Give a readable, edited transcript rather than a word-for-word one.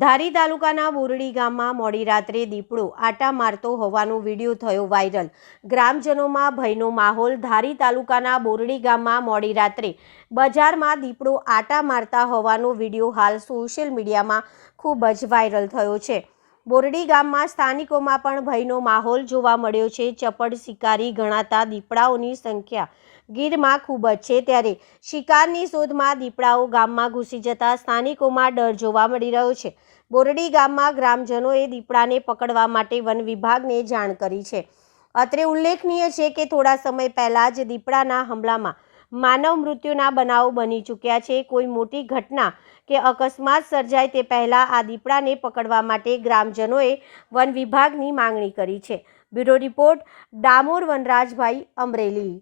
ધારી તાલુકાના બોરડી ગામમાં મોડી રાત્રે દીપડો આટા મારતો હોવાનો વિડીયો થયો વાયરલ। ગ્રામજનોમાં ભયનો માહોલ। ધારી તાલુકાના બોરડી ગામમાં મોડી રાત્રે બજારમાં દીપડો આટા મારતા હોવાનો વિડીયો હાલ સોશિયલ મીડિયામાં ખૂબ જ વાયરલ થયો છે। બોરડી ગામમાં સ્થાનિકોમાં પણ ભયનો માહોલ જોવા મળ્યો છે। ચપળ શિકારી ગણાતા દીપડાઓની સંખ્યા ગીરમાં ખૂબ જ છે, ત્યારે શિકારની શોધમાં દીપડાઓ ગામમાં ઘૂસી જતા સ્થાનિકોમાં ડર જોવા મળી રહ્યો છે। બોરડી ગામમાં ગ્રામજનોએ દીપડાને પકડવા માટે વન વિભાગને જાણ કરી છે। અત્રે ઉલ્લેખનીય છે કે થોડા સમય પહેલા જ દીપડાના હુમલામાં માનવ મૃત્યુના બનાવો બની ચૂક્યા છે। કોઈ મોટી ઘટના કે અકસ્માત સર્જાય તે પહેલા આ દીપડાને પકડવા માટે ગ્રામજનોએ વન વિભાગની માંગણી કરી છે। Bureau report Damor વનરાજભાઈ, Amreli.